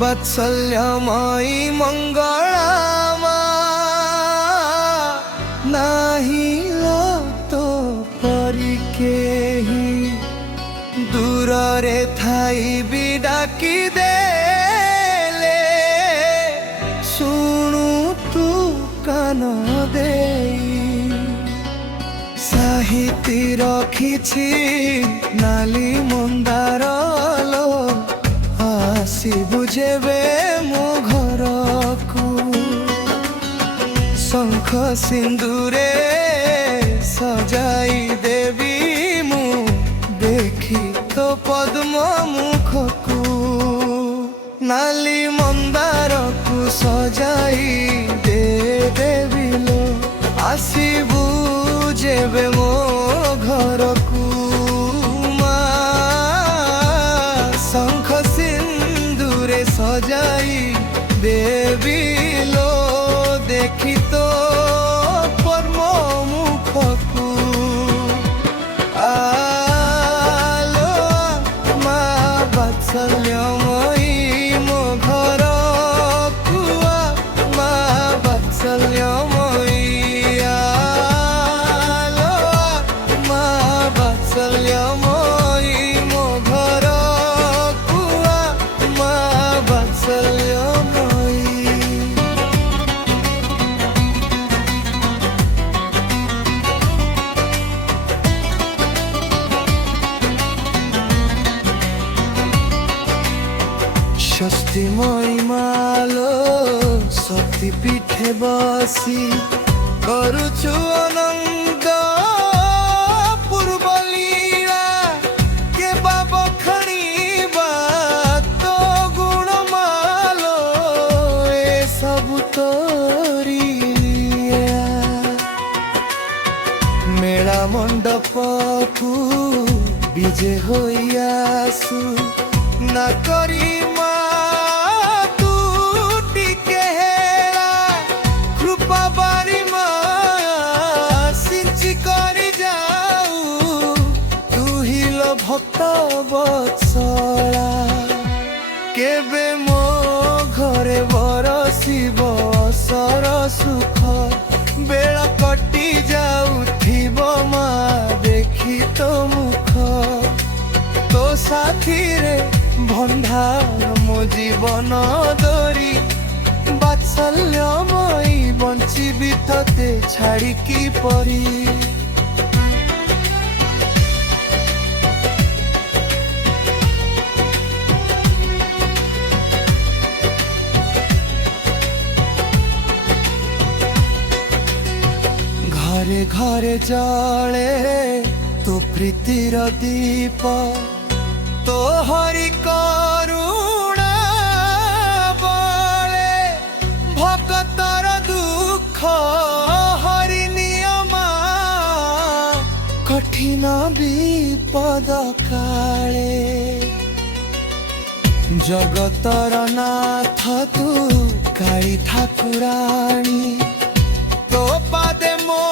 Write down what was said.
वात्सल्यमयी मंगळामा नाही तो परी केही दूर रे थाई भी डाकी देले शुणु तू कान देई साहिती रखिछि नाली मंदार लो आसिबु जेबे मो घरकू शंख सिंदूरे सजाई देवी मु देखी तो पद्म मुखकू नाली मंदार को सजाई दे देवी लो आसिबु जेबे मो घरकू शंख सिंदूरे सजाई देवी लो देखी तो पद्म मुखकू आलो माँ वात्सल्यमयी मो घरकू माँ वात्सल्यमयी आलो माँ वात्सल्यमयी मो घरकू माँ वात्सल्यमयी। षष्ठी महिमालो शक्ति पीठे बसी करुछु आनंद पूर्व लीला के बाबा खणीबा तो गुण मालो ए सब तोरी लीला मेला मंडप को विजय होइयासु ना करी भक्त बत्सला केबे मो घरे बरसिब असर सुख बेला कटि जाउथिब मा देखी तो मुख तो साथी रे भंडार मो जीवन दरी वात्सल्यमयी बंचिबी तते छाड़ी की परी घरे घरे जले तो प्रीतिर दीप तो हरि करुणा बले भक्तर दुख हरि नियमा कठिन विपद काले जगतर नाथ तू काई ठाकुराणी तो पादे मो